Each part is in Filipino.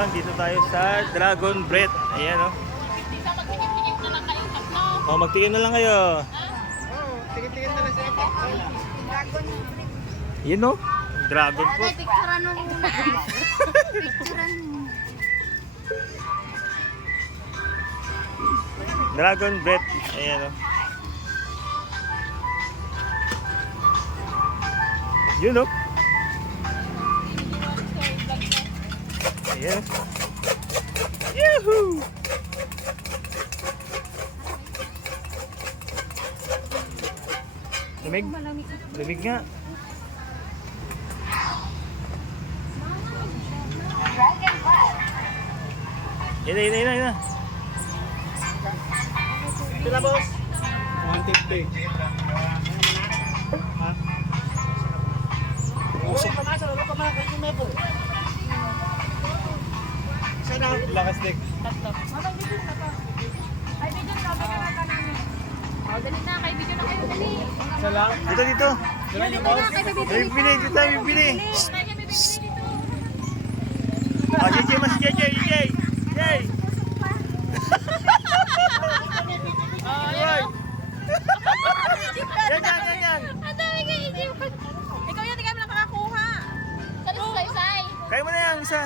Ayun, dito tayo sa Dragon Breath. Ayan, oh. Dito magtigim-tigim na lang kayo tatlo. Oh, magtingin na lang kayo. Tingin-tingin na lang siya. Dragon. Yun, oh. Dragon Ate, Fruit. picturean mo muna. Picturean mo. Dragon Breath. Ayan, oh. Yun, oh. Ayan. Yahoo! Lamig? Lamig nga. Yun na, yun na, yun na, yun na. Pila boss? 150. Usok pa nasa lolo pa mga kasi lakas dik. Ay, video na. May kanaka namin. O, dali na. Kay video na kayo. Dali. Salam. Dito, dito. Dala niyo Dali boss. na. Kay video. May bibili, dito tayo bibili. Kaya kami bibili dito. Ah, JJ, mas JJ, JJ. Yay! Alright. Yan, yan, yan, yan. Ang dami kayo isip. Ikaw yan, tingnan mo lang kakakuha. Say, say. Kaya mo na yan, isa.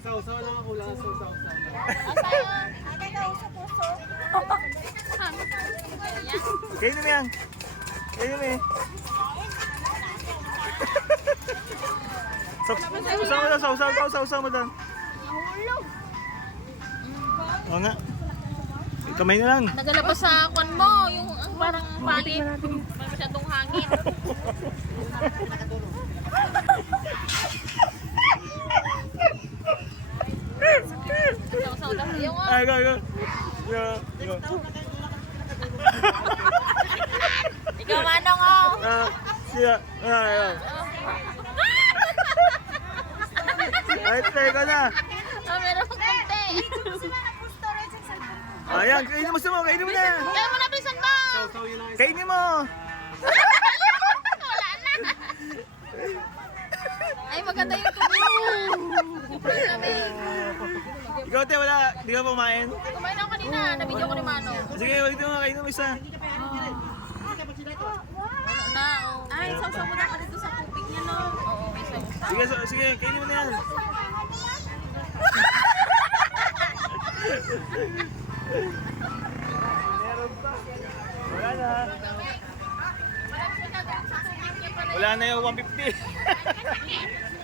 Sausaw lang ako lang. Sausaw. Ang sayo. Ay, ka puso. Kayo na yan. Kayo na eh. Sausaw mo doon. Nahulog. Oo nga. Kamay na lang. Nagalabas sa kwan mo, yung parang palit. Masyadong hangin. Sausaw daw. Yung Ay, go, go. Go, go. ikaw manong oh. Siya. Ay. Ay, tayo ka na. Meron kong konti. Ayan, kainin mo sa mo. Kainin mo na. Kaya mo napisan mo. Sausaw yun lang. Kainin mo. Wala na. Ay, maganda yung tubig. Ikaw, te, wala. Di ka pumain. Kumain ako kanina. Nabidyo ko ni Mano. Sige, ulit mo. Kainin mo isa. Na, oh. Ay, sausaw mo na ka dito sa tubig niya, no? Oo, may sausaw. Sige, sige. Kainin mo na yan. Wala na. Wala na yung 150.